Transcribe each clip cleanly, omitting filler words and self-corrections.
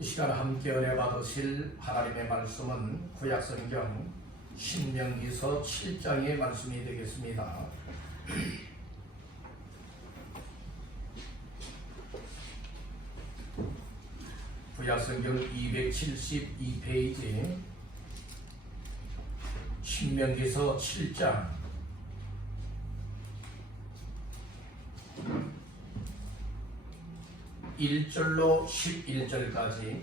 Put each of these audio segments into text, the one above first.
이 시간 함께 은혜 받으실 하나님의 말씀은 구약성경 신명기서 7장의 말씀이 되겠습니다. 구약성경 272페이지 신명기서 7장 1절로 11절까지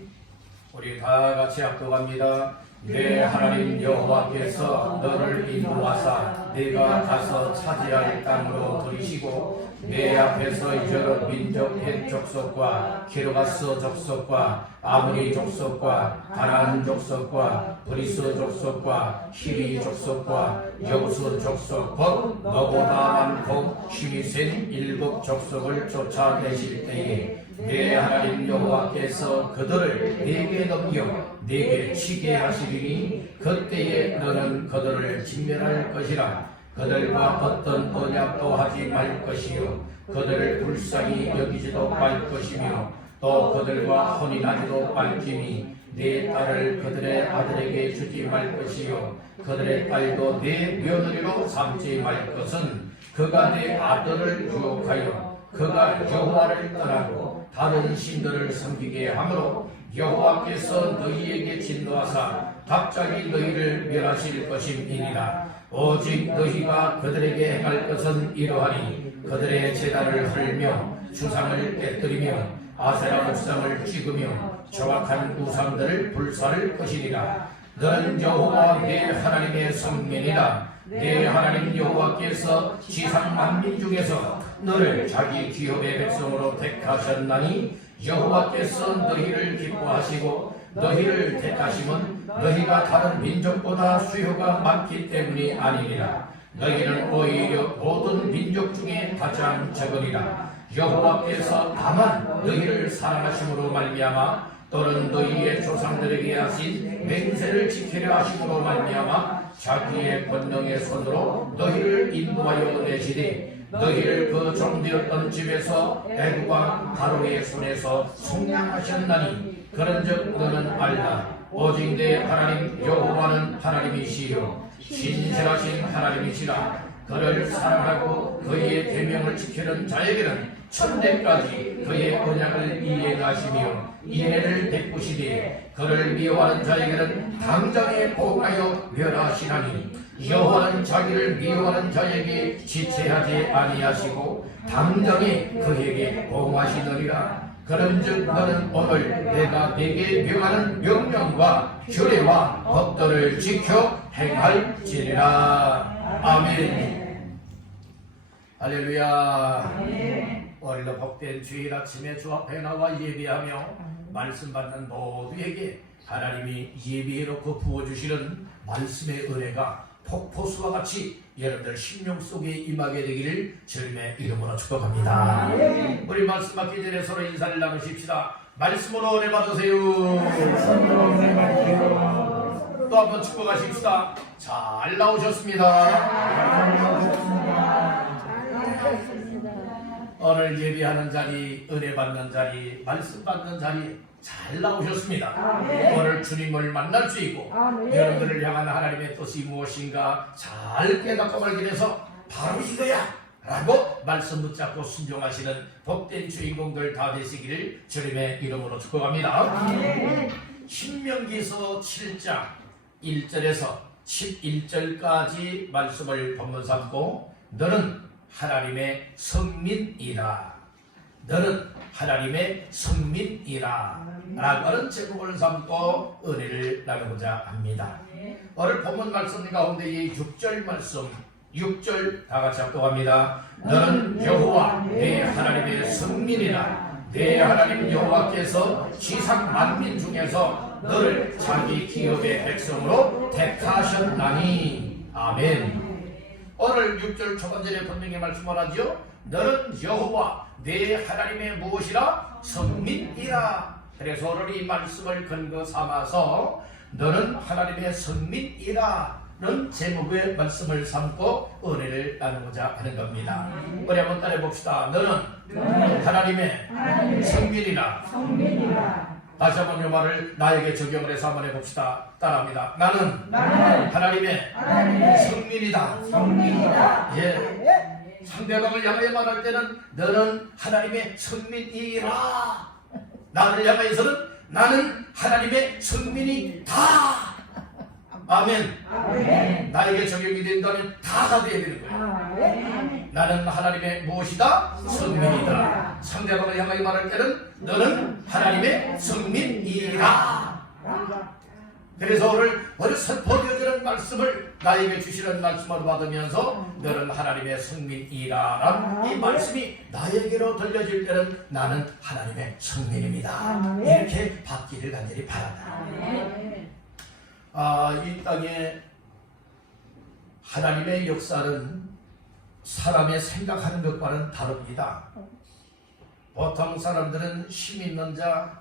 우리 다 같이 합독합니다. 내 하나님 여호와께서 너를 인도하사 네가 가서 차지할 땅으로 들이시고 내 앞에서 여러 민족 헷 족속과 기르가스 족속과 아므리 족속과 가나안 족속과 브리스 족속과 히리 족속과 여부스 족속 곧 너보다 많고 힘이 센 일곱 족속을 쫓아내실 때에 내 하나님 여호와께서 그들을 네게 넘겨 네게 치게 하시리니 그때에 너는 그들을 진멸할 것이라. 그들과 어떤 언약도 하지 말 것이요 그들을 불쌍히 여기지도 말 것이며 또 그들과 혼인하지도 말지니 네 딸을 그들의 아들에게 주지 말 것이요 그들의 딸도 네 며느리로 삼지 말 것은 그가 네 아들을 유혹하여 그가 여호와를 떠나고 다른 신들을 섬기게 하므로 여호와께서 너희에게 진노하사 갑자기 너희를 멸하실 것임이니라. 오직 너희가 그들에게 행할 것은 이러하니 그들의 제단을 헐며 주상을 깨뜨리며 아세라 목상을 찍으며 정확한 우상들을 불사를 것이니라. 너는 여호와 내 하나님의 성민이라. 내 하나님 여호와께서 지상 만민 중에서 너를 자기 기업의 백성으로 택하셨나니 여호와께서 너희를 기뻐하시고 너희를 택하심은 너희가 다른 민족보다 수요가 많기 때문이 아니니라. 너희는 오히려 모든 민족 중에 가장 적으리라. 여호와께서 다만 너희를 사랑하심으로 말미암아 또는 너희의 조상들에게 하신 맹세를 지키려 하심으로 말미암아 자기의 권능의 손으로 너희를 인도하여 내시되 너희를 그 종되었던 집에서 애국왕 바로의 손에서 속량하셨나니 그런즉 너는 알라. 오직 내 하나님 여호와는 하나님이시요 신실하신 하나님이시라. 그를 사랑하고 그의 계명을 지키는 자에게는 천대까지 그의 언약을 이행하시며 인애를 베푸시되 그를 미워하는 자에게는 당장에 보응하여 멸하시나니 여호와는 자기를 미워하는 자에게 지체하지 아니하시고 당장에 그에게 보응하시느니라. 그런즉 너는 오늘 내가 네게 명하는 명령과 규례와 법도를 지켜 행할지니라. 아멘. 할렐루야. 아멘. 오늘도 복된 주일 아침에 주 앞에 나와 예배하며 말씀 받는 모두에게 하나님이 예배해놓고 부어주시는 말씀의 은혜가 폭포수와 같이 여러분들 심령 속에 임하게 되기를 주님의 이름으로 축복합니다. 우리 말씀 받기 전에 서로 인사를 나누십시다. 말씀으로 은혜 받으세요. 또 한번 축복하십시다. 잘 나오셨습니다. 오늘 예배하는 자리, 은혜 받는 자리, 말씀 받는 자리 잘 나오셨습니다. 오늘 주님을 만날 수 있고 여러분들을 향한 하나님의 뜻이 무엇인가 잘 깨닫고 발견해서 바로 이거야 라고 말씀 붙잡고 순종하시는 복된 주인공들 다 되시기를 주님의 이름으로 축복합니다. 신명기서 7장 1절에서 11절까지 말씀을 본문 삼고 너는 하나님의 성민이라. 너는 하나님의 성민이라 라고 하는 제목을 삼고 은혜를 나누고자 합니다. 오늘 본문 말씀 가운데 이 6절 말씀 6절 다 같이 합독합니다. 너는 여호와 내 하나님의 성민이라. 내 하나님 여호와께서 지상 만민 중에서 너를 자기 기업의 백성으로 택하셨나니. 아멘. 오늘 6절 초반절에 분명히 말씀을 하죠. 너는 여호와 내 하나님의 무엇이라? 성민이라. 그래서 오늘 이 말씀을 근거 삼아서 너는 하나님의 성민이라는 제목의 말씀을 삼고 은혜를 나누고자 하는 겁니다. 우리 한번 따라해 봅시다. 너는 하나님의 성민이라. 다시 한번 이 말을 나에게 적용을 해서 한번 해봅시다. 따라합니다. 나는 하나님의 성민이다. 예. 상대방을 향하여 말할 때는 너는 하나님의 성민이라. 나를 향하여서는 나는 하나님의 성민이다. 아멘. 나에게 적용이 된다면 다가 되어야 되는 거예요. 나는 하나님의 무엇이다? 성민이다. 상대방을 향하여 말할 때는 너는 하나님의 성민이라. 그래서 오늘 선포되어지는 말씀을 나에게 주시는 말씀을 받으면서 너는 하나님의 성민이라라는 이 말씀이 나에게로 들려질 때는 나는 하나님의 성민입니다. 이렇게 받기를 간절히 바랍니다. 이 땅에 하나님의 역사는 사람의 생각하는 것과는 다릅니다. 보통 사람들은 힘 있는 자,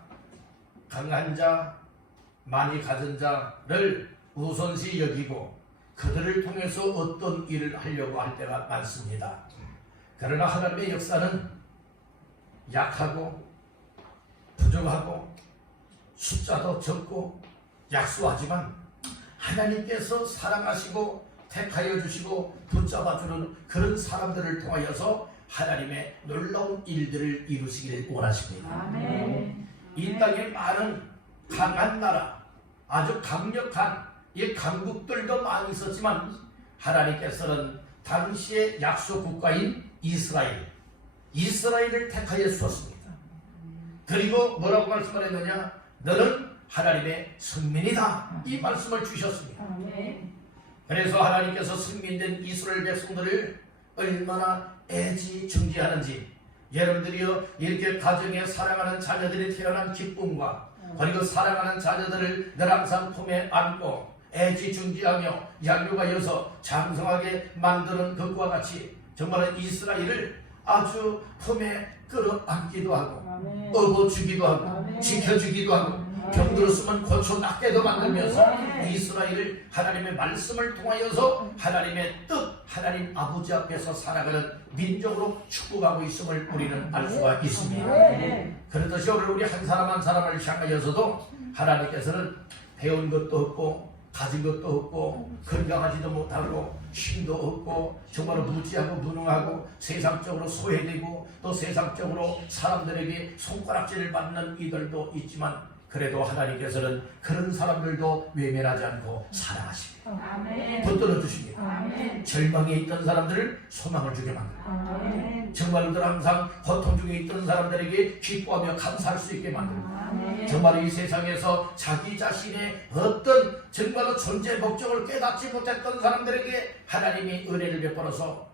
강한 자, 많이 가진 자를 우선시 여기고 그들을 통해서 어떤 일을 하려고 할 때가 많습니다. 그러나 하나님의 역사는 약하고 부족하고 숫자도 적고 약소하지만 하나님께서 사랑하시고 택하여 주시고 붙잡아주는 그런 사람들을 통하여서 하나님의 놀라운 일들을 이루시기를 원하십니다. 아멘. 이 땅에 많은 강한 나라, 아주 강력한 이 강국들도 많이 있었지만 하나님께서는 당시의 약소 국가인 이스라엘을 택하여 주었습니다. 그리고 뭐라고 말씀을 했느냐? 너는 하나님의 성민이다. 이 말씀을 주셨습니다. 그래서 하나님께서 성민된 이스라엘 백성들을 얼마나 애지중지하는지, 여러분들이요 이렇게 가정에 사랑하는 자녀들이 태어난 기쁨과 그리고 사랑하는 자녀들을 늘 항상 품에 안고 애지중지하며 양육하여서 장성하게 만드는 것과 같이 정말 이스라엘을 아주 품에 끌어안기도 하고 업어주기도 하고 지켜주기도 하고 병들었으면 고쳐 낫게도 만들면서 이스라엘을 하나님의 말씀을 통하여서 하나님의 뜻, 하나님 아버지 앞에서 살아가는 민족으로 축복하고 있음을 우리는 알 수가 있습니다. 그렇듯이 오늘 우리 한 사람 한 사람을 향하여서도 하나님께서는 배운 것도 없고 가진 것도 없고 건강하지도 못하고 힘도 없고 정말 무지하고 무능하고 세상적으로 소외되고 또 세상적으로 사람들에게 손가락질을 받는 이들도 있지만 그래도 하나님께서는 그런 사람들도 외면하지 않고 사랑하십니다. 붙들어 주십니다. 절망에 있던 사람들을 소망을 주게 만듭니다. 정말로 항상 고통 중에 있던 사람들에게 기뻐하며 감사할 수 있게 만듭니다. 정말 이 세상에서 자기 자신의 어떤 정말로 존재 목적을 깨닫지 못했던 사람들에게 하나님이 은혜를 베풀어서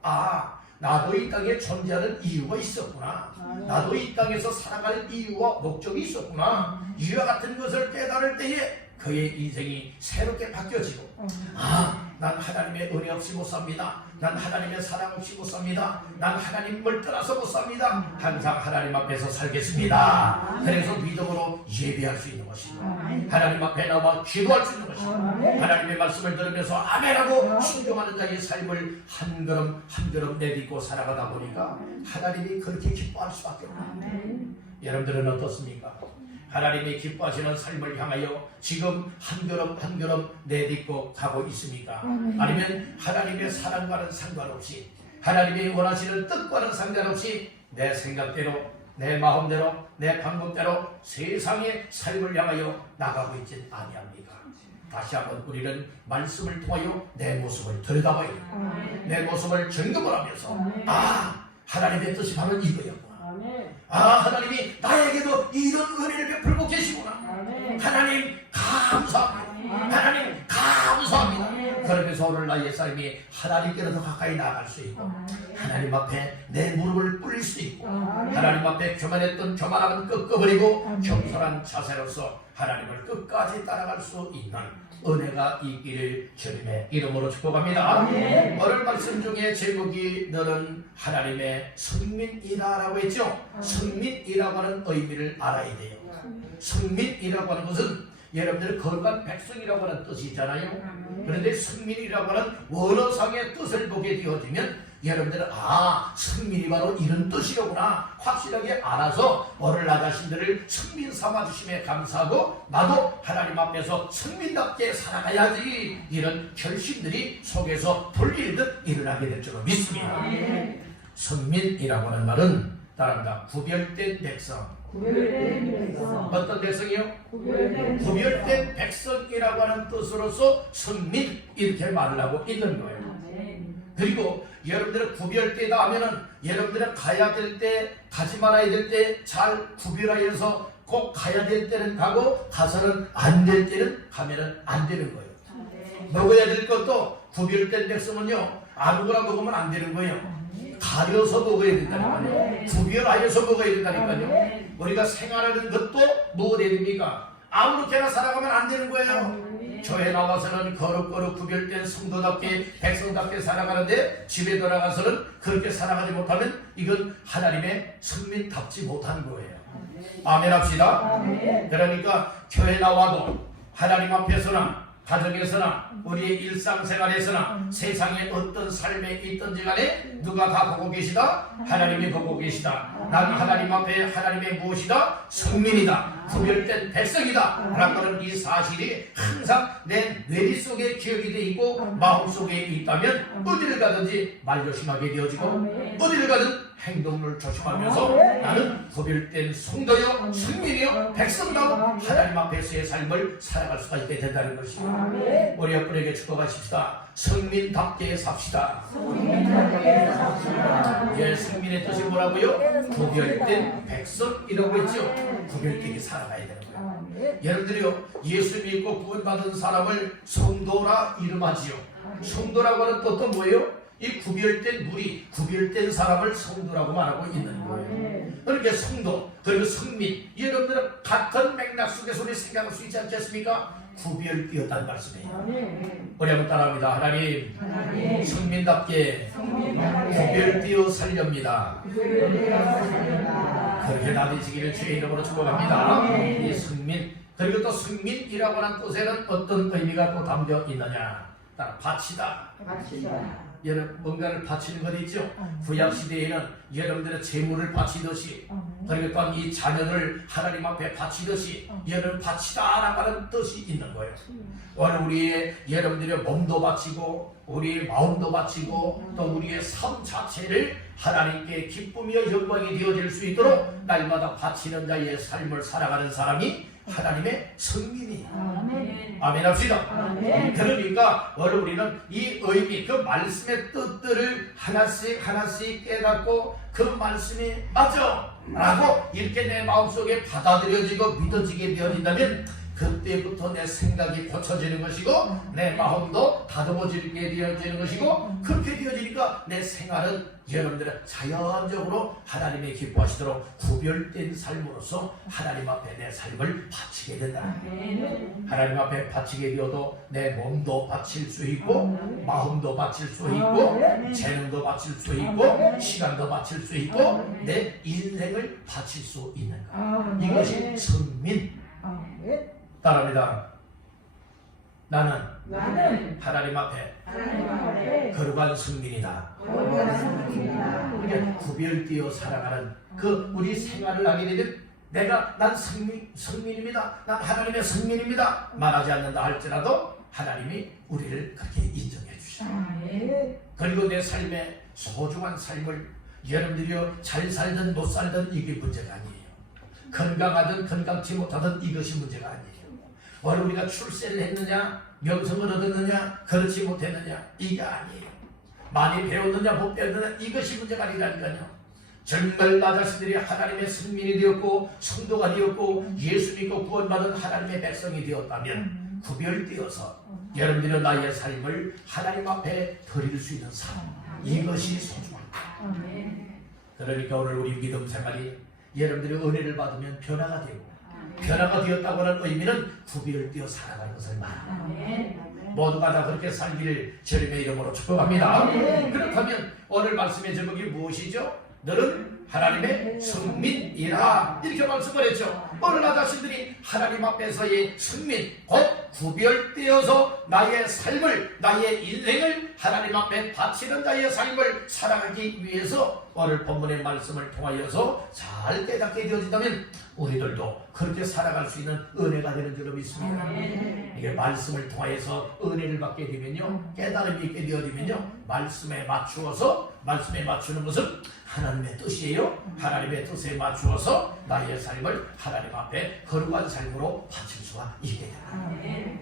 나도 이 땅에 존재하는 이유가 있었구나. 나도 이 땅에서 살아갈 이유와 목적이 있었구나. 이와 같은 것을 깨달을 때에 그의 인생이 새롭게 바뀌어지고 난 하나님의 은혜 없이 못 삽니다. 난 하나님의 사랑 없이 못 삽니다. 난 하나님을 떠나서 못 삽니다. 항상 하나님 앞에서 살겠습니다. 그래서 믿음으로 예배할 수 있는 것입니다. 하나님 앞에 나와 기도할 수 있는 것입니다. 하나님의 말씀을 들으면서 아멘하고 순종하는 자의 삶을 한 걸음 한 걸음 내딛고 살아가다 보니까 하나님이 그렇게 기뻐할 수밖에 없습니다. 여러분들은 어떻습니까? 하나님이 기뻐하시는 삶을 향하여 지금 한 걸음 한 걸음 내딛고 가고 있습니까? 아니면 하나님의 사랑과는 상관없이 하나님이 원하시는 뜻과는 상관없이 내 생각대로 내 마음대로 내 방법대로 세상의 삶을 향하여 나가고 있지 아니합니까? 다시 한번 우리는 말씀을 통하여 내 모습을 들여다봐야 됩니다. 내 모습을 점검을 하면서 하나님의 뜻이 바로 이거였구나. 하나님이 나에게도 이런 은혜를 베풀고 계시구나. 하나님 감사합니다. 하나님 감사합니다. 그러면서 오늘 나의 삶이 하나님께로 더 가까이 나아갈 수 있고 하나님 앞에 내 무릎을 꿇릴 수 있고 하나님 앞에 교만했던 교만함은 꺾어버리고 겸손한 자세로서 하나님을 끝까지 따라갈 수 있는 은혜가 있기를 주님의 이름으로 축복합니다. 오늘 말씀 중에 제목이 너는 하나님의 성민이라고 했죠. 성민이라고 하는 의미를 알아야 돼요. 성민이라고 하는 것은 여러분들 거룩한 백성이라고 하는 뜻이 있잖아요. 그런데 성민이라고 하는 원어상의 뜻을 보게 되어지면 여러분들은 승민이 바로 이런 뜻이로구나 확실하게 알아서 오늘 나 자신들을 승민 삼아주심에 감사하고 나도 하나님 앞에서 승민답게 살아가야지 이런 결심들이 속에서 돌리듯 일어나게 될 줄로 믿습니다. 승민이라고 하는 말은 따라합니다. 구별된 백성. 어떤 백성이요? 구별된 백성이라고 하는 뜻으로서 승민 이렇게 말을 하고 있는 거예요. 그리고 여러분들은 구별되다 하면은 여러분들은 가야 될 때 가지 말아야 될 때 잘 구별하여서 꼭 가야 될 때는 가고 가서는 안 될 때는 가면은 안 되는 거예요. 먹어야 될 것도 구별된 백성은요 아무거나 먹으면 안 되는 거예요. 가려서 먹어야 된다니까요. 구별하여서 먹어야 된다니까요. 우리가 생활하는 것도 뭐가 됩니까? 아무렇게나 살아가면 안 되는 거예요. 교회 나와서는 거룩거룩 구별된 성도답게 백성답게 살아가는데 집에 돌아가서는 그렇게 살아가지 못하면 이건 하나님의 승민답지 못한 거예요. 아멘 합시다. 그러니까 교회 나와도 하나님 앞에서나 가정에서나 우리의 일상생활에서나 세상의 어떤 삶에 있든지 간에 누가 다 보고 계시다? 하나님이 보고 계시다. 나는 하나님 앞에 하나님의 무엇이다? 성민이다. 구별된 백성이다. 라는 이 사실이 항상 내 뇌리 속에 기억이 돼 있고 마음 속에 있다면 어디를 가든지 말조심하게 되어지고 어디를 가든 행동을 조심하면서 나는 구별된 성도여 승민이여 백성다운 하나님 앞에서의 삶을 살아갈 수가 있게 된다는 것입니다. 우리 옆분에게 축복하십시다. 성민답게 삽시다. 예, 성민의 뜻이 뭐라고요? 구별된 백성이라고 했죠. 구별되게 살아가야 되는 거예요. 여러분들이요 예수 믿고 구원받은 사람을 성도라 이름하지요. 성도라고 하는 뜻도 뭐예요? 이 구별된 무리, 구별된 사람을 성도라고 말하고 있는 거예요. 그러니까 성도, 그리고 성민, 여러분들은 같은 맥락 속에서 우리 생각할 수 있지 않겠습니까? 구별되었다는 말씀이에요. 우리 한번 따라합니다. 하나님, 성민답게 구별되어 살렵니다. 그렇게 나되시기를 주의 이름으로 축복합니다. 이 성민, 그리고 또 성민이라고 하는 뜻에는 어떤 의미가 또 담겨 있느냐? 따라 바치다. 여러분 뭔가를 바치는 것 있죠. 구약 시대에는 여러분들의 재물을 바치듯이 그리고 또한 이 자녀를 하나님 앞에 바치듯이 여러분 바치다라고 하는 뜻이 있는 거예요. 오늘 우리의 여러분들의 몸도 바치고 우리의 마음도 바치고 또 우리의 삶 자체를 하나님께 기쁨이여 영광이 되어질 수 있도록 날마다 바치는 자의 삶을 살아가는 사람이 하나님의 성민이에요. 아멘 합시다. 그러니까 오늘 우리는 이 의미, 그 말씀의 뜻들을 하나씩 깨닫고 그 말씀이 맞아 라고 이렇게 내 마음속에 받아들여지고 믿어지게 되어진다면 그때부터 내 생각이 고쳐지는 것이고 내 마음도 다듬어지게 되어지는 것이고 그렇게 되어지니까 내 생활은 여러분들은 자연적으로 하나님의 기뻐하시도록 구별된 삶으로서 하나님 앞에 내 삶을 바치게 된다. 하나님 앞에 바치게 되어도 내 몸도 바칠 수 있고 마음도 바칠 수 있고 재능도 바칠 수 있고 시간도 바칠 수 있고 내 인생을 바칠 수 있는가. 이것이 성민. 따라합니다. 나는 하나님 앞에 거룩한 성민이다. 그러니까 구별되어 살아가는 그 우리 생활을 하게 되면 난 성민입니다. 난 하나님의 성민입니다. 말하지 않는다 할지라도 하나님이 우리를 그렇게 인정해 주시다. 그리고 내 삶의 소중한 삶을 여러분들이요 잘 살든 못 살든 이게 문제가 아니에요. 건강하든 건강치 못하든 이것이 문제가 아니에요. 오늘 우리가 출세를 했느냐 명성을 얻었느냐 그렇지 못했느냐 이게 아니에요. 많이 배웠느냐 못 배웠느냐 이것이 문제가 아니라니까요. 정말 나 자신들이 하나님의 성민이 되었고 성도가 되었고 예수 믿고 구원받은 하나님의 백성이 되었다면 구별되어서 여러분들의 나의 삶을 하나님 앞에 드릴 수 있는 삶 이것이 소중합니다. 그러니까 오늘 우리 믿음 생활이 여러분들이 은혜를 받으면 변화가 되고 변화가 되었다고 하는 의미는 구별되어 살아가는 것을 말합니다. 모두가 다 그렇게 살기를 주님의 이름으로 축복합니다. 그렇다면 오늘 말씀의 제목이 무엇이죠? 너는 하나님의 성민이라 이렇게 말씀을 했죠. 오늘 나 자신들이 하나님 앞에서의 성민 곧 구별되어서 나의 삶을, 나의 인생을 하나님 앞에 바치는 나의 삶을 살아가기 위해서 오늘 본문의 말씀을 통하여서 잘 깨닫게 되어진다면 우리들도 그렇게 살아갈 수 있는 은혜가 되는 줄로 믿습니다. 이게 말씀을 통하여서 은혜를 받게 되면요, 깨달음이 있게 되어지면요, 말씀에 맞추는 것은 하나님의 뜻이에요. 하나님의 뜻에 맞추어서 나의 삶을 하나님 앞에 거룩한 삶으로 바칠 수가 있게 됩니다.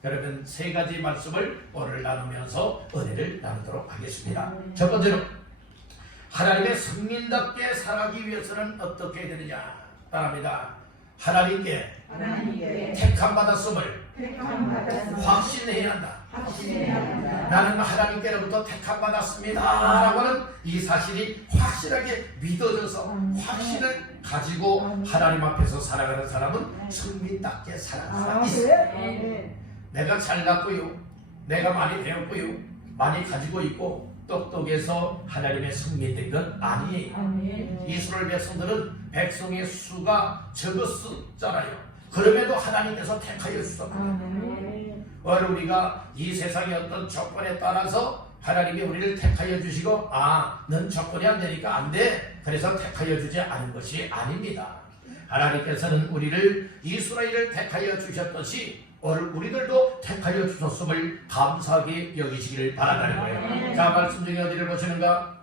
그러면 세 가지 말씀을 오늘 나누면서 은혜를 나누도록 하겠습니다. 첫 번째로, 하나님의 성민답게 살아가기 위해서는 어떻게 해야 되느냐 말합니다. 하나님께 택함 받았음을 확신해야 한다. 나는 하나님께로부터 택함 받았습니다 라고 하는 이 사실이 확실하게 믿어져서 확신을 가지고 하나님 앞에서 살아가는 사람은 성민답게 살아가는 사람이 있어요. 내가 잘났고요, 내가 많이 배웠고요, 많이 가지고 있고 똑똑해서 하나님의 성민된 건 아니에요. 이스라엘 백성들은 백성의 수가 적었잖아요. 그럼에도 하나님께서 택하여 주셨거든요. 오늘 우리가 이 세상의 어떤 조건에 따라서 하나님이 우리를 택하여 주시고, 넌 조건이 안 되니까 안 돼, 그래서 택하여 주지 않은 것이 아닙니다. 하나님께서는 우리를, 이스라엘을 택하여 주셨듯이 오늘 우리들도 택하여 주셨음을 감사하게 여기시기를 바란다는 거예요. 자, 말씀 중에 어디를 보시는가?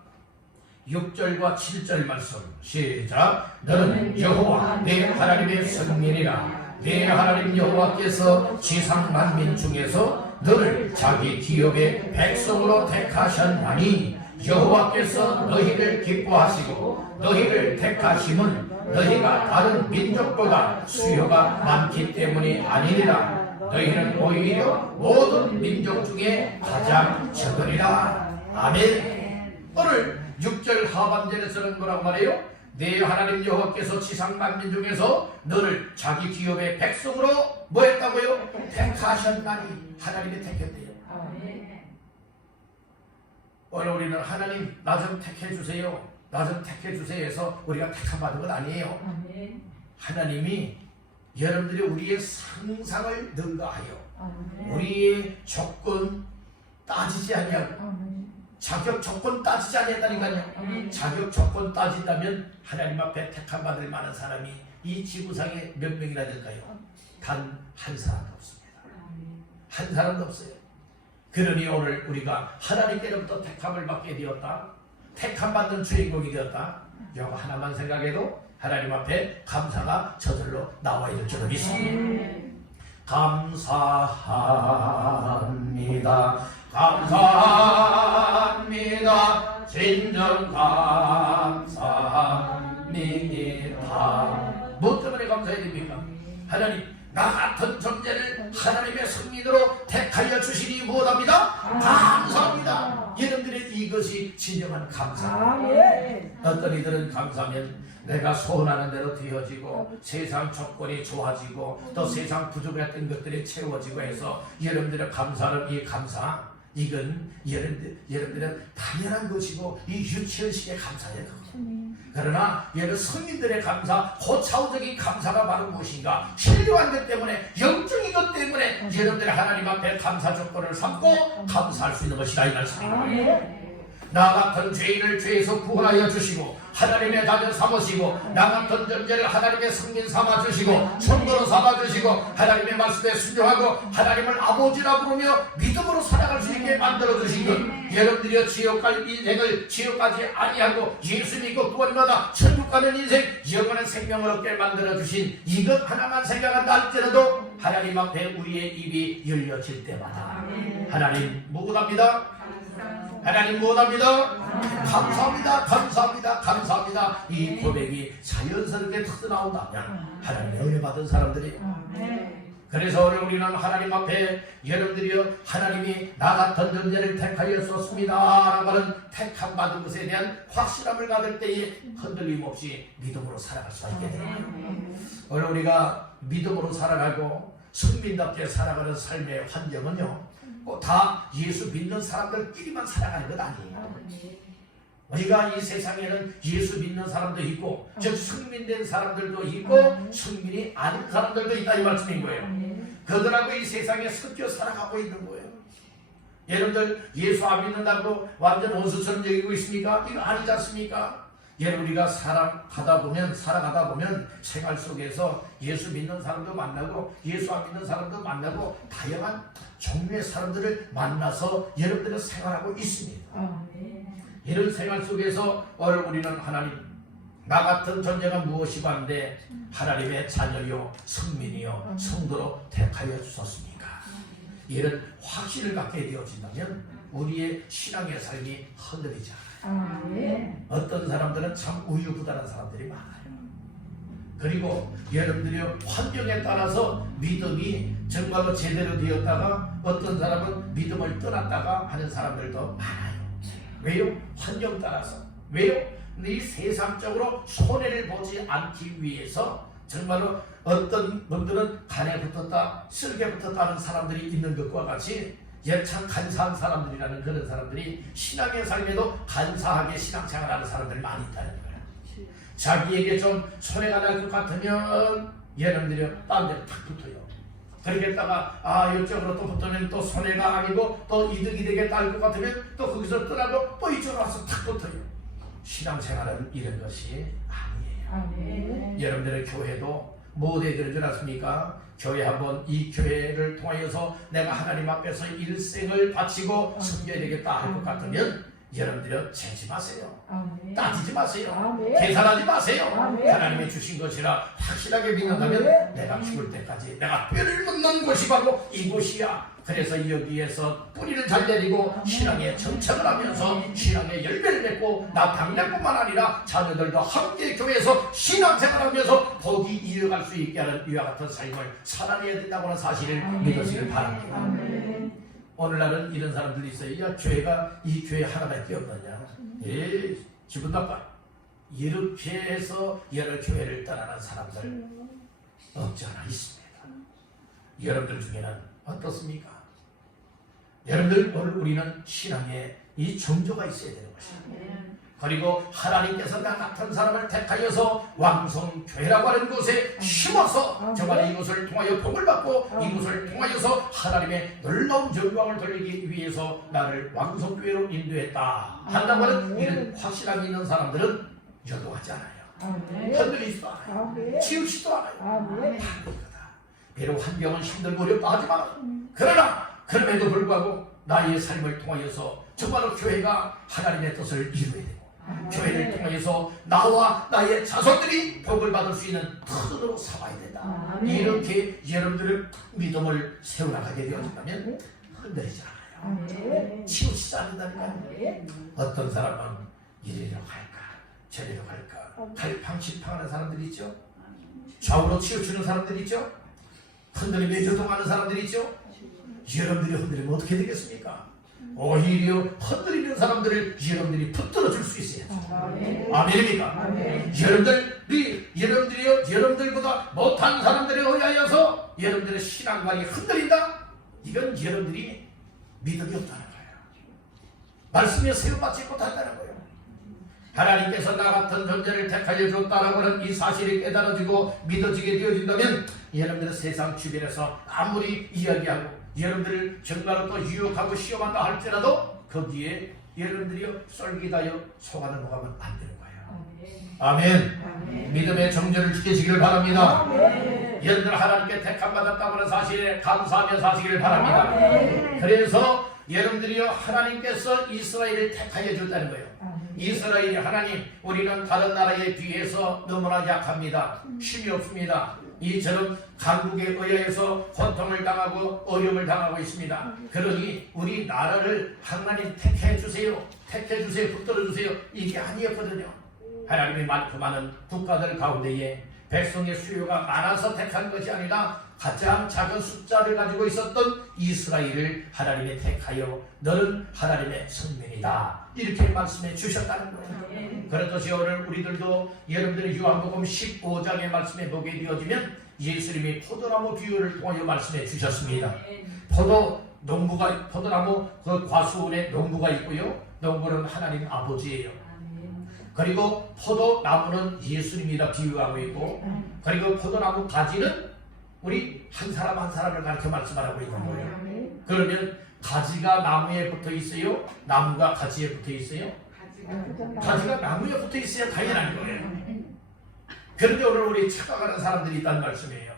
6절과 7절 말씀 시작. 너는 여호와 내 하나님의 성민이라. 내 하나님 여호와께서 지상 만민 중에서 너를 자기 기업의 백성으로 택하셨나니 여호와께서 너희를 기뻐하시고 너희를 택하심은 너희가 다른 민족보다 수요가 많기 때문이 아니니라. 너희는 오히려 모든 민족 중에 가장 적으리라. 아멘. 오늘 6절 하반절에서는 뭐라고 말해요? 내 하나님 여호와께서 지상 만민 중에서 너를 자기 기업의 백성으로 뭐 했다고요? 택하셨나니. 하나님이 택했대요. 오늘 우리는 하나님 나 좀 택해주세요, 나 좀 택해주세요 해서 우리가 택함 받은 건 아니에요. 하나님이 여러분들이 우리의 상상을 능가하여 우리의 조건 따지지 아니하고 자격 조건 따지지 아니했다니까요. 자격 조건 따진다면 하나님 앞에 택함 받을 만한 사람이 이 지구상에 몇 명이나 될까요? 단 한 사람도 없습니다. 한 사람도 없어요. 그러니 오늘 우리가 하나님께로부터 택함을 받게 되었다, 택함 받는 주인공이 되었다, 이거 하나만 생각해도 하나님 앞에 감사가 저절로 나와야 될 줄을 믿습니다. 감사합니다. 감사합니다. 진정 감사합니다. 무엇 때문에 감사해야 됩니까? 하나님, 나 같은 존재를 하나님의 성민으로 택하여 주시니 무엇합니다? 감사합니다. 여러분들의 이것이 진정한 감사입니다. 어떤 이들은 감사하면 내가 소원하는 대로 되어지고 세상 조건이 좋아지고 또 세상 부족했던 것들이 채워지고 해서 여러분들의 감사는, 이 감사, 이건 여러분들은 당연한 것이고 이 유치원식의 감사예요. 그러나 여러분 성인들의 감사, 고차원적인 감사가 바로 무엇인가? 신령한 것 때문에, 영적인 것 때문에 여러분들이 하나님 앞에 감사 조건을 삼고 감사할 수 있는 것이다, 이 말씀입니다. 나 같은 죄인을 죄에서 구원하여 주시고 하나님의 자녀 삼으시고 나 같은 존재를 하나님의 성민 삼아주시고 성도로 삼아주시고 하나님의 말씀에 순종하고 하나님을 아버지라 부르며 믿음으로 살아갈 수 있게 만들어주신 것, 여러분들이 지옥 갈 인생을 지옥 가지 아니하고 예수 믿고 구원받아 천국 가는 인생, 영원한 생명을 얻게 만들어주신 이것 하나만 생각한다 할지라도 하나님 앞에 우리의 입이 열려질 때마다 하나님 무엇합니다? 하나님 무엇합니다? 감사합니다, 감사합니다, 감사합니다. 이 고백이 자연스럽게 터져나온다면 하나님의 은혜 받은 사람들이, 그래서 오늘 우리는 하나님 앞에 여러분들이요, 하나님이 나 같은 존재를 택하여 줬습니다 라고 하는 택함 받은 것에 대한 확실함을 가질 때에 흔들림 없이 믿음으로 살아갈 수 있게 됩니다. 오늘 우리가 믿음으로 살아가고 성민답게 살아가는 삶의 환경은요, 다 예수 믿는 사람들끼리만 살아가는 것 아니에요. 우리가 이 세상에는 예수 믿는 사람도 있고 즉 성민된 사람들도 있고 성민이 아닌 사람들도 있다, 이 말씀인 거예요. 그들하고 이 세상에 섞여 살아가고 있는 거예요. 여러분들 예수 안 믿는다고 완전 원수처럼 여기고 있습니까? 이거 아니지 않습니까? 여러분 우리가 살아가다 보면 생활 속에서 예수 믿는 사람도 만나고 예수 안 믿는 사람도 만나고 다양한 종류의 사람들을 만나서 여러분들은 생활하고 있습니다. 이런 생활 속에서 오늘 우리는 하나님 나 같은 존재가 무엇이 반데 하나님의 자녀요 성민이요 성도로 택하여 주셨습니까? 이런 확신을 갖게 되어진다면 우리의 신앙의 삶이 흔들리지 않아요. 어떤 사람들은 참 우유부단한 사람들이 많아요. 그리고 여러분들이 환경에 따라서 믿음이 정말로 제대로 되었다가 어떤 사람은 믿음을 떠났다가 하는 사람들도 많아요. 왜요? 환경 따라서. 왜요? 이 세상적으로 손해를 보지 않기 위해서 정말로 어떤 분들은 간에 붙었다, 쓸개 붙었다 하는 사람들이 있는 것과 같이 참 간사한 사람들이라는 그런 사람들이 신앙의 삶에도 간사하게 신앙생활하는 사람들이 많이 있다는 거예요. 자기에게 좀 손해가 날 것 같으면 여러분들이 딴 데로 탁 붙어요. 그러겠다가 이쪽으로 또 붙으면 또 손해가 아니고 또 이득이 되겠다 할 것 같으면 또 거기서 떠나고 또 이쪽으로 와서 탁 붙어요. 신앙생활은 이런 것이 아니에요. 여러분들의 교회도 뭐에 그런 줄 아십니까? 교회 한번 이 교회를 통하여서 내가 하나님 앞에서 일생을 바치고 섬겨야 되겠다 할 것 같으면 여러분들은 재지 마세요. 따지지 마세요. 계산하지 마세요. 하나님이 주신 것이라 확실하게 믿는다면 내가 죽을 때까지 내가 뼈를 묻는 곳이 바로 이곳이야. 그래서 여기에서 뿌리를 잘 내리고 신앙에 정착을 하면서 신앙에 열매를 맺고 나 당내뿐만 아니라 자녀들도 함께 교회에서 신앙생활하면서 복이 이어갈 수 있게 하는 이와 같은 삶을 살아내야 된다고 하는 사실을 믿으시길 바랍니다. 오늘날은 이런 사람들이 있어요. 야, 교회가 이 교회 하나밖에 없느냐? 기분 나빠. 이렇게 해서 여러 교회를 떠나는 사람들 없지 않아 있습니다. 여러분들 중에는 어떻습니까? 여러분들 오늘 우리는 신앙에 이 정조가 있어야 되는 것입니다. 그리고 하나님께서 나 같은 사람을 택하여서 왕성교회라고 하는 곳에 심어서 정말 이곳을 통하여 복을 받고 이곳을 통하여서 하나님의 놀라운 영광을 돌리기 위해서 나를 왕성교회로 인도했다 한다고 하는 이런 확신함이 있는 사람들은 여동하지 않아요. 흔들리지도 않아요. 치우치지도 않아요. 비록 환경은 힘들고 어렵다 하지만 그러나 그럼에도 불구하고 나의 삶을 통하여서 정말로 교회가 하나님의 뜻을 이루어야 되고 교회를 통해서 나와 나의 자손들이 복을 받을 수 있는 터전으로 삼아야 된다. 이렇게 여러분들의 믿음을 세워나가게 되어진다면 흔들리지 않아요. 치우치지 않는다니까요. 어떤 사람은 이리로 갈까 저리로 갈까 갈팡질팡하는 사람들이 있죠. 좌우로 치우치는 사람들이 있죠. 흔들리며 요동하는 사람들이 있죠. 여러분들이 흔들리면 어떻게 되겠습니까? 오히려 흔들리는 사람들을 여러분들이 붙들어 줄 수 있어요. 아멘입니까? 여러분들보다 못한 사람들에 의하여서 여러분들의 신앙관이 흔들린다? 이건 여러분들이 믿음이 없다는 거예요. 말씀에 세워받지 못한다는 거예요. 하나님께서 나 같은 존재를 택하여 줬다라고 하는 이 사실이 깨달아지고 믿어지게 되어진다면 여러분들은 세상 주변에서 아무리 이야기하고 여러분들을 정말로 또 유혹하고 시험한다 할지라도 거기에 여러분들이 쏠깃하여 속아는 녹아면 안 되는 거예요. 아멘. 믿음의 정절을 지키시기를 바랍니다. 여러분들 하나님께 택함 받았다고 하는 사실에 감사하며 사시기를 바랍니다. 그래서 여러분들이 하나님께서 이스라엘을 택하여 줬다는 거예요. 이스라엘이 하나님 우리는 다른 나라에 비해서 너무나 약합니다. 힘이 없습니다. 이처럼 강국에 의해서 고통을 당하고 어려움을 당하고 있습니다. 그러니 우리 나라를 하나님 택해 주세요. 붙들어 주세요. 이게 아니었거든요. 하나님이 많고 많은 국가들 가운데에 백성의 수요가 많아서 택한 것이 아니라 가장 작은 숫자를 가지고 있었던 이스라엘을 하나님이 택하여 너는 하나님의 선민이다 이렇게 말씀해 주셨다는 거예요. 그렇듯이 오늘 우리들도 여러분들의 요한복음 15장의 말씀에 보게 되어지면 예수님이 포도나무 비유를 통하여 말씀해 주셨습니다. 포도나무 그 과수원에 농부가 있고요. 농부는 하나님 아버지예요. 그리고 포도나무는 예수님이라 비유하고 있고 그리고 포도나무 가지는 우리 한 사람 한 사람을 가르쳐 말씀하라고 있는 거예요. 그러면 가지가 나무에 붙어 있어요? 나무가 가지에 붙어 있어요? 가지가 나무에 붙어 있어야 당연한 거예요. 그런데 오늘 우리 착각하는 사람들이 있다는 말씀이에요.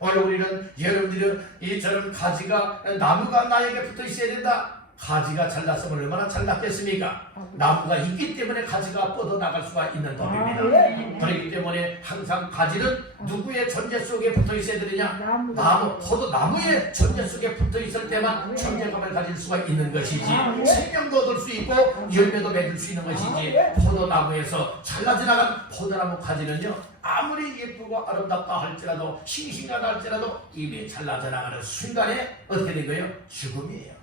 오늘 우리는 여러분들은 이처럼 가지가 나무가 나에게 붙어 있어야 된다. 가지가 잘났으면 얼마나 잘났겠습니까? 나무가 있기 때문에 가지가 뻗어나갈 수가 있는 법입니다. 그렇기 때문에 항상 가지는 누구의 존재 속에 붙어 있어야 되느냐? 포도나무의 존재 속에 붙어 있을 때만 존재감을 가질 수가 있는 것이지, 생명도 얻을 수 있고 열매도 맺을 수 있는 것이지, 포도나무에서 잘라지나간 포도나무 가지는요, 아무리 예쁘고 아름답다 할지라도 싱싱하다 할지라도 입에 잘라져나가는 순간에 어떻게 된 거예요? 죽음이에요.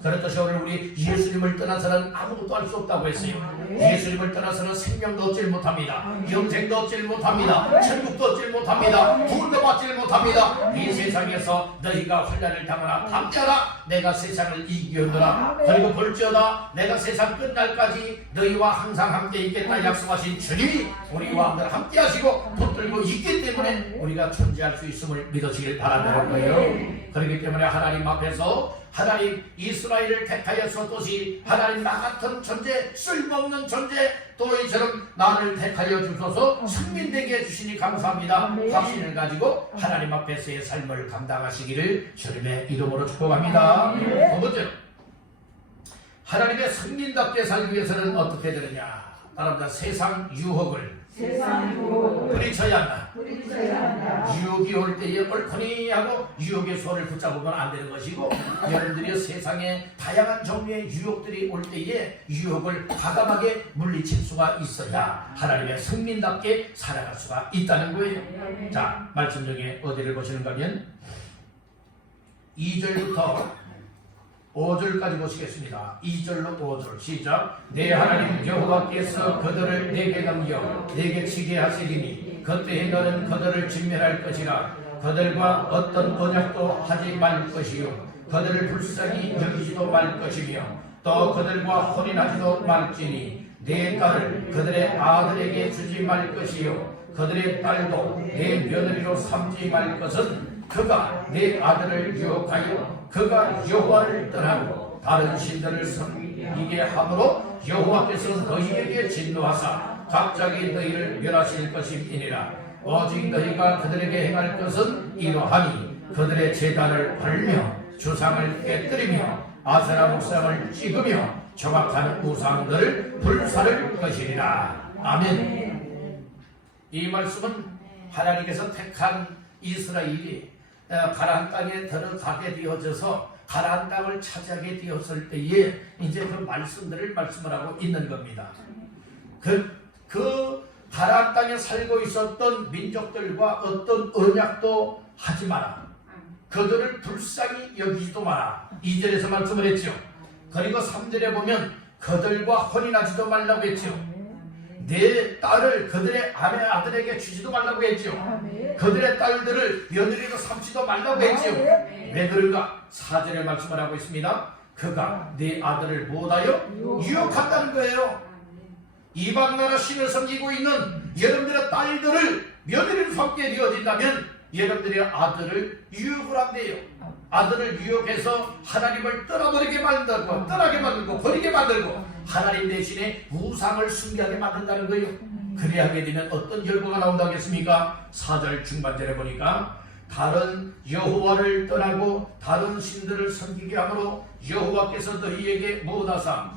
그렇듯이 오늘 우리 예수님을 떠나서는 아무것도 할 수 없다고 했어요. 예수님을 떠나서는 생명도 얻질 못합니다. 영생도 얻질 못합니다. 천국도 얻질 못합니다. 구원도 받질 못합니다. 이 세상에서 너희가 환난을 당하나 담대하라. 내가 세상을 이기었노라. 그리고 볼지어다 내가 세상 끝날까지 너희와 항상 함께 있겠다 약속하신 주님이 우리와 함께 하시고 붙들고 있기 때문에 우리가 존재할 수 있음을 믿으시길 바라는 거예요. 그렇기 때문에 하나님 앞에서 하나님 이스라엘을 택하였었듯이 하나님 나 같은 존재, 쓸모없는 존재, 또 이처럼 나를 택하여 주셔서 승민되게 해주시니 감사합니다. 확신을 가지고 하나님 앞에서의 삶을 감당하시기를 주님의 이름으로 축복합니다. 두 번째, 하나님의 승민답게 살기 위해서는 어떻게 되느냐? 따라합니다. 세상 유혹을 부딪혀야 한다. 유혹이 올 때에 옳거니 하고 유혹의 손을 붙잡으면 안 되는 것이고, 여러분들이 세상에 다양한 종류의 유혹들이 올 때에 유혹을 과감하게 물리칠 수가 있어야 하나님의 성민답게 살아갈 수가 있다는 거예요. 자, 말씀 중에 어디를 보시는가 하면 2절부터 5절까지 보시겠습니다. 2절로 5절 시작. 내 하나님 여호와께서 그들을 내게 넘겨 내게 치게 하시리니 그때에 너는 그들을 진멸할 것이라. 그들과 어떤 언약도 하지 말 것이요 그들을 불쌍히 여기지도 말 것이며 또 그들과 혼인하지도 말지니 내 딸을 그들의 아들에게 주지 말 것이요 그들의 딸도 내 며느리로 삼지 말 것은 그가 내 아들을 유혹하여 그가 여호와를 떠나고 다른 신들을 섬기게 함으로 여호와께서 너희에게 진노하사 갑자기 너희를 멸하실 것임이니라. 오직 너희가 그들에게 행할 것은 이러하니 그들의 제단을 헐며 주상을 깨뜨리며 아세라 목상을 찍으며 정확한 우상들을 불사를 것이니라. 아멘. 이 말씀은 하나님께서 택한 이스라엘이 가나안 땅에 들어가게 되어져서 가나안 땅을 차지하게 되었을 때에 이제 그 말씀들을 말씀을 하고 있는 겁니다. 그 가나안 땅에 살고 있었던 민족들과 어떤 언약도 하지 마라. 그들을 불쌍히 여기지도 마라. 2절에서 말씀을 했죠. 그리고 3절에 보면 그들과 혼인하지도 말라고 했죠. 내 딸을 그들의 아들에게 주지도 말라고 했죠. 그들의 딸들을 며느리로 삼지도 말라고 했죠. 왜 그런가? 4절에 말씀을 하고 있습니다. 그가 내 아들을 못하여 유혹한다는 거예요. 이방 나라 신을 섬기고 있는 여러분들의 딸들을 며느리로 삼게 되어진다면 여러분들의 아들을 유혹을 한대요. 아들을 유혹해서 하나님을 떠나게 만들고 버리게 만들고 하나님 대신에 우상을 숭배하게 만든다는 거예요. 그래 하게 되면 어떤 결과가 나온다고 했습니까? 4절 중반절에 보니까 다른 여호와를 떠나고 다른 신들을 섬기게 함으로 여호와께서 너희에게 못하사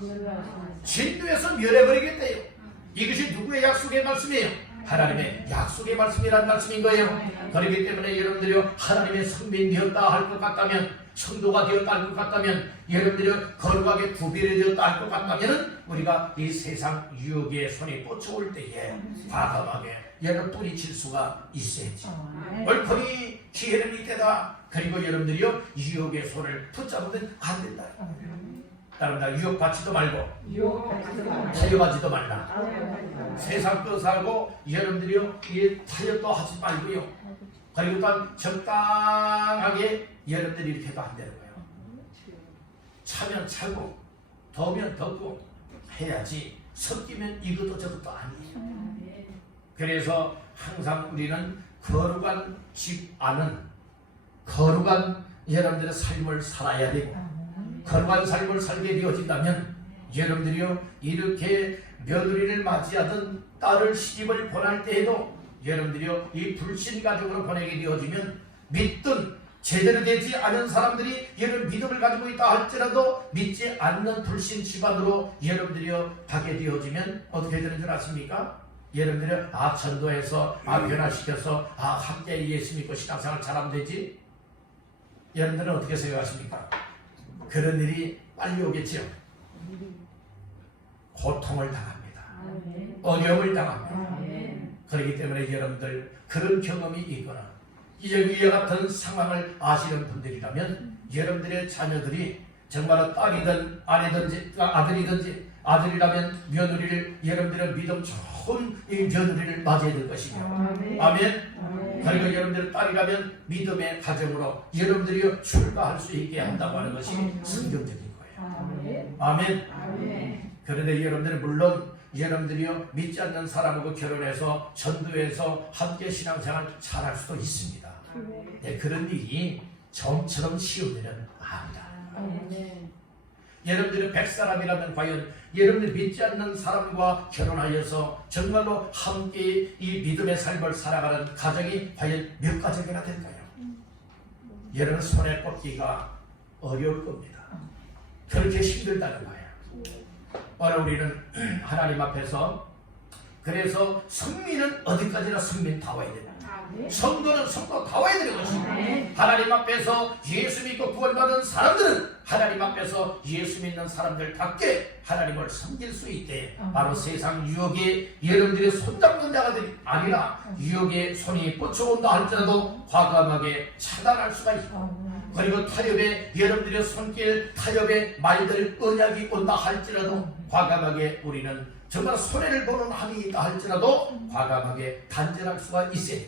진노해서 멸해버리겠대요. 이것이 누구의 약속의 말씀이에요? 하나님의 약속의 말씀이라는 말씀인 거예요. 그렇기 때문에 여러분들이 하나님의 성민되었다 할 것 같다면, 성도가 되었다 할 것 같다면, 여러분들이 거룩하게 구별이 되었다 할 것 같다면 우리가 이 세상 유혹의 손이 뻗쳐올 때에 과감하게 여러분 뿌리칠 수가 있어야지. 옳거니 기회는 이때다. 그리고 여러분들이요 유혹의 손을 붙잡으면 안 된다. 따릅니다. 유혹받지도 말고 타협하지도 말라. 세상 것하고 여러분들이요 타협도 하지 말고요. 그리고 또 적당하게 여러분들이 이렇게도 안 되는 거예요. 차면 차고 더우면 덥고 해야지. 섞이면 이것도 저것도 아니에요. 그래서 항상 우리는 거룩한 집 안은 거룩한 여러분들의 삶을 살아야 되고, 거룩한 삶을 살게 되어진다면 여러분들이요 이렇게 며느리를 맞이하던 딸을 시집을 보낼 때에도 여러분들이요 이 불신 가족으로 보내게 되어지면 믿든 제대로 되지 않은 사람들이 여러분 믿음을 가지고 있다 할지라도 믿지 않는 불신 집안으로 여러분들이요 가게 되어지면 어떻게 되는 줄 아십니까? 여러분들이 전도해서 변화시켜서 함께 예수 믿고 신앙생활 잘하면 되지? 여러분들은 어떻게 생각하십니까? 그런 일이 빨리 오겠죠. 고통을 당합니다. 어려움을 당합니다. 그렇기 때문에 여러분들 그런 경험이 있거나 이와 같은 상황을 아시는 분들이라면 여러분들의 자녀들이 정말 딸이든 아들이든지 아들이라면 며느리를 여러분들의 믿음 좋은 이 며느리를 맞이해야 될 것이며, 아멘. 그리고 여러분들의 딸이라면 믿음의 가정으로 여러분들이 출가할 수 있게 한다고 하는 것이 성경적인 거예요. 아멘. 그런데 여러분들은 물론 여러분들이요 믿지 않는 사람하고 결혼해서 전도해서 함께 신앙생활 잘할 수도 있습니다. 네, 그런 일이 좀처럼 쉬운 일은 아니다. 여러분들이 100사람이라면 과연 여러분들이 믿지 않는 사람과 결혼하여서 정말로 함께 이 믿음의 삶을 살아가는 가정이 과연 몇 가정이나 될까요? 여러분 손에 꼽기가 어려울 겁니다. 그렇게 힘들다는 거예요. 오늘 우리는 하나님 앞에서 그래서 성민은 어디까지나 성민다워야 됩니다. 성도는 성도다워야 되는 것입니다. 하나님 앞에서 예수 믿고 구원받은 사람들은 하나님 앞에서 예수 믿는 사람들답게 하나님을 섬길 수 있대. 바로 세상 유혹에 여러분들이 손잡는 자가 아니라 유혹에 손이 뻗쳐온다 할지라도 과감하게 차단할 수가 있고, 그리고 타협에 여러분들의 손길 타협에 말들 언약이 온다 할지라도 과감하게 우리는 정말 손해를 보는 한이 있다 할지라도 과감하게 단절할 수가 있어요.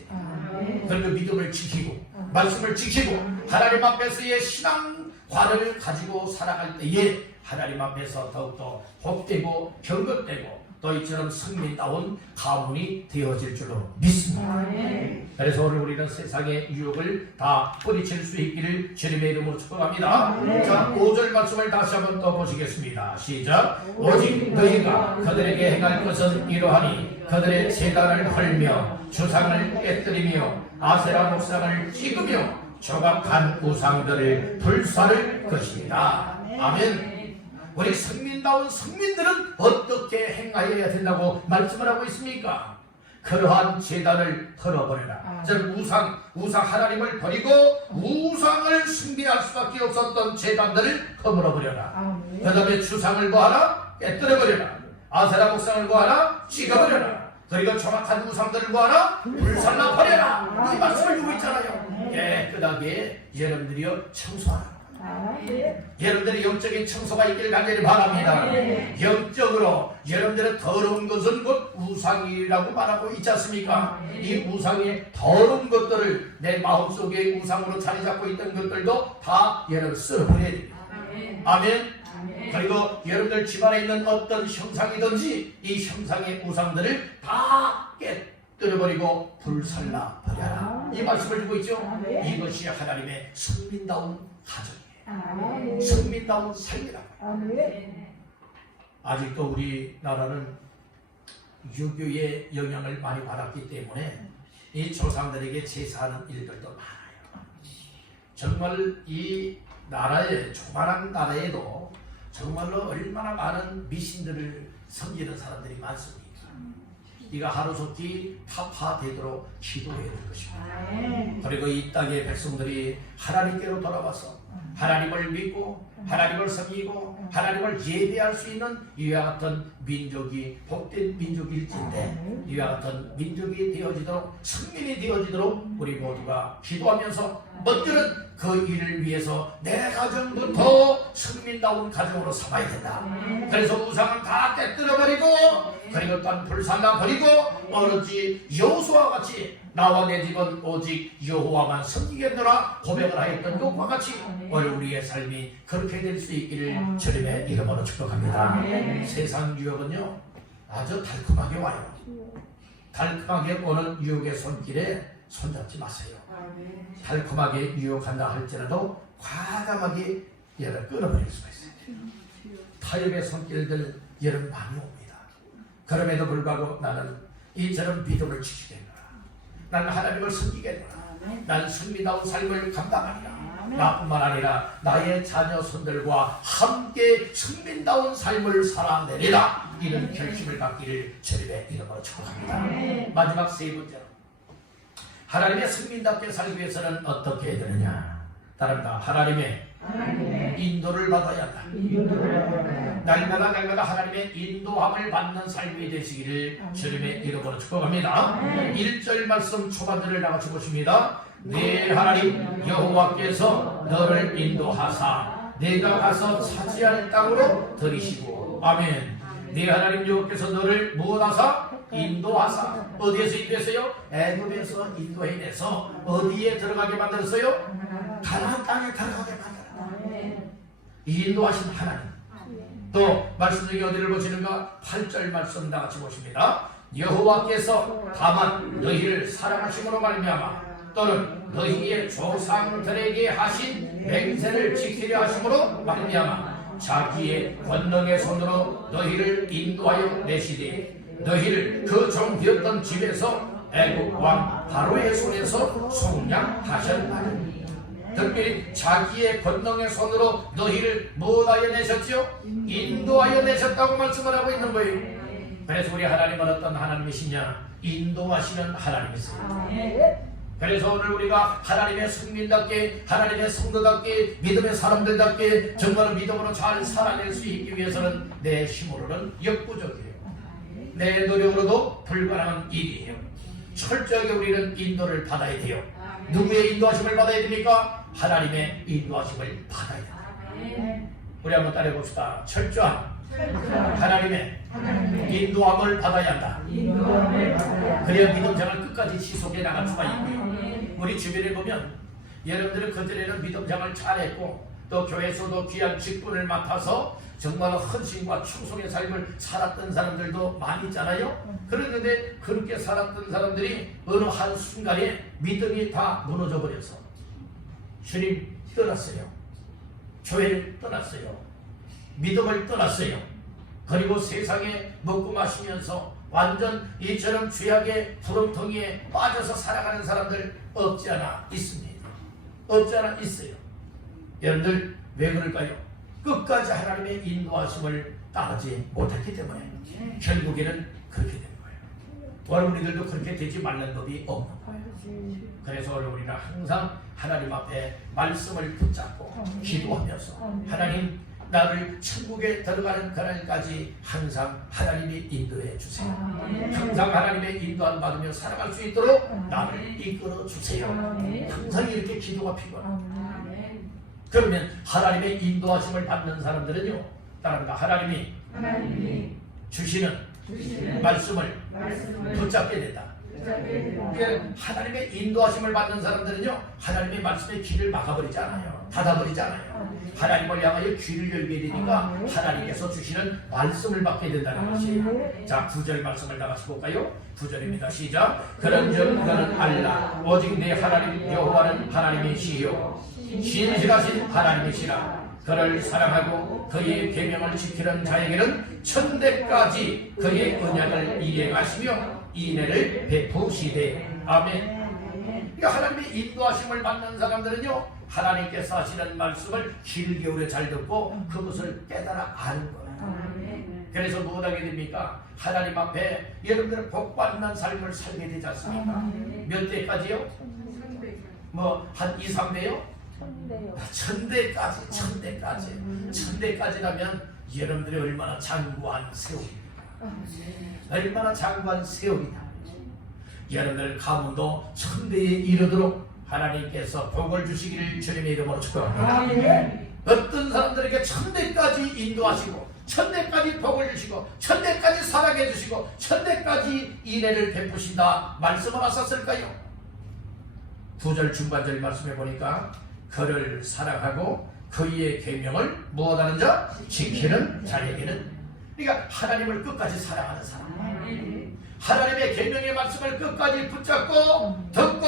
그리고 믿음을 지키고 말씀을 지키고 하나님 앞에서의 신앙관을 가지고 살아갈 때에 하나님 앞에서 더욱더 복되고 경건되고 또 이처럼 성민다운 가문이 되어질 줄로 믿습니다. 그래서 오늘 우리는 세상의 유혹을 다 뿌리칠 수 있기를 주님의 이름으로 축복합니다. 자, 5절 말씀을 다시 한번 또 보시겠습니다. 시작. 오직 너희가 그들에게 행할 것은 이러하니 그들의 제단을 헐며 주상을 깨뜨리며 아세라 목상을 찍으며 조각한 우상들을 불사를 것입니다. 아멘. 우리 성민다운 성민들은 어떻게 행하여야 된다고 말씀을 하고 있습니까? 그러한 제단을 털어버려라. 즉 우상 하나님을 버리고 우상을 숭배할 수밖에 없었던 제단들을 허물어버려라. 그 다음에 주상을 뭐하라? 깨뜨려버려라. 아세라 목상을 뭐하라? 찍어버려라. 그리고 정확한 우상들을 뭐하라? 불살라버려라. 이 말씀을 주고 있잖아요. 깨끗하게 여러분들이요 청소하라. 여러분들의 영적인 청소가 있기를 간절히 바랍니다. 영적으로 여러분들의 더러운 것은 곧 우상이라고 말하고 있지 않습니까? 이 우상의 더러운 것들을 내 마음속에 우상으로 자리 잡고 있던 것들도 다 여러분 쓸어버려야 됩니다. 아멘. 그리고 여러분들 집안에 있는 어떤 형상이든지 이 형상의 우상들을 다 깨뜨려버리고 불살라 버려라. 이 말씀을 주고 있죠. 이것이 하나님의 성민다운 가정이에요. 성민다운 삶이라고. 아직도 우리나라는 유교의 영향을 많이 받았기 때문에 이 조상들에게 제사하는 일들도 많아요. 정말 이 나라에 조그마한 나라에도 정말로 얼마나 많은 미신들을 섬기는 사람들이 많습니다. 이가 하루속히 타파되도록 기도해야 될 것입니다. 그리고 이 땅의 백성들이 하나님께로 돌아와서 하나님을 믿고 하나님을 섬기고 하나님을 예배할 수 있는 이와 같은 민족이 복된 민족일진데 이와 같은 민족이 되어지도록 성민이 되어지도록 우리 모두가 기도하면서 먼저는 그 일을 위해서 내 가정부터 성민다운 가정으로 삼아야 된다. 그래서 우상을 다 깨뜨려버리고 그리고 또 불살라버리고 오로지 여호수아와 같이 나와 내 집은 오직 여호와만 섬기겠노라 고백을 하였던 것과 같이 오늘 우리의 삶이 그렇게 될 수 있기를 주님의 이름으로 축복합니다. 세상 유혹은요 아주 달콤하게 와요. 달콤하게 오는 유혹의 손길에 손잡지 마세요. 달콤하게 유혹한다 할지라도 과감하게 얘를 끊어버릴 수가 있어요. 타협의 손길들 여러분 많이 옵니다. 그럼에도 불구하고 나는 이처럼 믿음을 지키겠노라. 나는 하나님을 섬기겠노라. 나는 승리다운 삶을 감당하리라. 나뿐만 아니라 나의 자녀 손들과 함께 승민다운 삶을 살아내리라. 이런 결심을 갖기를 주님의 이름으로 축복합니다. 마지막 세 번째로 하나님의 승민답게 살기 위해서는 어떻게 해야 되느냐. 따릅니다. 하나님의 인도를 받아야 한다. 날마다 하나님의 인도함을 받는 삶이 되시기를 주님의 이름으로 축복합니다. 1절 말씀 초반들을 나같이 보십니다. 네 하나님 여호와께서 너를 인도하사 내가 가서 차지할 땅으로 들이시고. 아멘. 네 하나님 여호와께서 너를 무엇하사? 인도하사. 어디에서 인도했어요? 애굽에서 인도해내서 어디에 들어가게 만들었어요? 가나안 땅에 들어가게 만들었다. 인도하신 하나님. 또 말씀 중에 어디를 보시는가? 8절 말씀 다같이 보십니다. 여호와께서 다만 너희를 사랑하심으로 말미암아 또는 너희의 조상들에게 하신 맹세를 지키려 하심으로 말미암아 자기의 권능의 손으로 너희를 인도하여 내시되 너희를 그 종 되었던 집에서 애국 왕 바로의 손에서 속량하셨나니. 특별히 자기의 권능의 손으로 너희를 무엇하여 내셨죠? 인도하여 내셨다고 말씀을 하고 있는 거예요. 그래서 우리 하나님은 어떤 하나님이시냐? 인도하시는 하나님이세요. 그래서 오늘 우리가 하나님의 승민답게, 하나님의 성도답게, 믿음의 사람들답게 정말 믿음으로 잘 살아낼 수 있기 위해서는 내 힘으로는 역부족이에요. 내 노력으로도 불가능한 일이에요. 철저하게 우리는 인도를 받아야 돼요. 누구의 인도하심을 받아야 됩니까? 하나님의 인도하심을 받아야 됩니다. 우리 한번 따라해 봅시다. 철저한 하나님의 인도함을 받아야 한다. 그래야 믿음 생활 끝까지 지속해 나갈 수가 있고요. 우리 주변에 보면 여러분들은 그전에는 믿음 생활 잘했고 또 교회에서도 귀한 직분을 맡아서 정말 헌신과 충성의 삶을 살았던 사람들도 많이 있잖아요. 그런데 그렇게 살았던 사람들이 어느 한순간에 믿음이 다 무너져 버려서 주님 떠났어요. 교회를 떠났어요. 믿음을 떠났어요. 그리고 세상에 먹고 마시면서 완전 이처럼 죄악의 구렁텅이에 빠져서 살아가는 사람들 없지 않아 있습니다. 없지 않아 있어요. 여러분들 왜 그럴까요? 끝까지 하나님의 인도하심을 따르지 못했기 때문에 결국에는 그렇게 되는 거예요. 우리들도 그렇게 되지 말는 법이 없는 거예요. 그래서 우리는 항상 하나님 앞에 말씀을 붙잡고 기도하면서 하나님 나를 천국에 들어가는 그날까지 항상 하나님이 인도해 주세요. 항상 하나님의 인도함 받으며 살아갈 수 있도록 나를 이끌어 주세요. 항상 이렇게 기도가 필요합니다. 그러면 하나님의 인도하심을 받는 사람들은요, 따라합니다. 하나님이 주시는 말씀을 붙잡게 된다. 하나님의 인도하심을 받는 사람들은요, 하나님의 말씀에 귀를 막아버리지 않아요. 닫아버리지 않아요. 하나님을 향하여 귀를 열게 되니까 하나님께서 주시는 말씀을 받게 된다는 것이에요. 자, 9절 말씀을 다 같이 볼까요? 9절입니다. 시작. 그런즉 너는 알라. 오직 내 하나님 여호와는 하나님이시요 신실하신 하나님이시라. 그를 사랑하고 그의 계명을 지키는 자에게는 천대까지 그의 언약을 이행하시며 인애를 베푸시되. 아멘. 그러니까 하나님의 인도하심을 받는 사람들은요, 하나님께서 하시는 말씀을 귀를 기울여 잘 듣고 그것을 깨달아 아는 거예요. 그래서 무엇하게 됩니까? 하나님 앞에 여러분들은 복받는 삶을 살게 되지 않습니까? 몇 대까지요? 뭐 한 2, 3대요? 천대까지. 천대까지라면 여러분들이 얼마나 장구한 세월입니까? 얼마나 장구한 세월이다. 여러분들 가문도 천대에 이르도록 하나님께서 복을 주시기를 주님의 이름으로 축복합니다. 어떤 사람들에게 천대까지 인도하시고 천대까지 복을 주시고 천대까지 사랑해 주시고 천대까지 인애를 베푸신다 말씀을 하셨을까요? 9절 중반절 말씀해 보니까 그를 사랑하고 그의 계명을 무엇하는 자? 지키는 자에게는. 그러니까 하나님을 끝까지 사랑하는 사람, 하나님의 계명의 말씀을 끝까지 붙잡고 듣고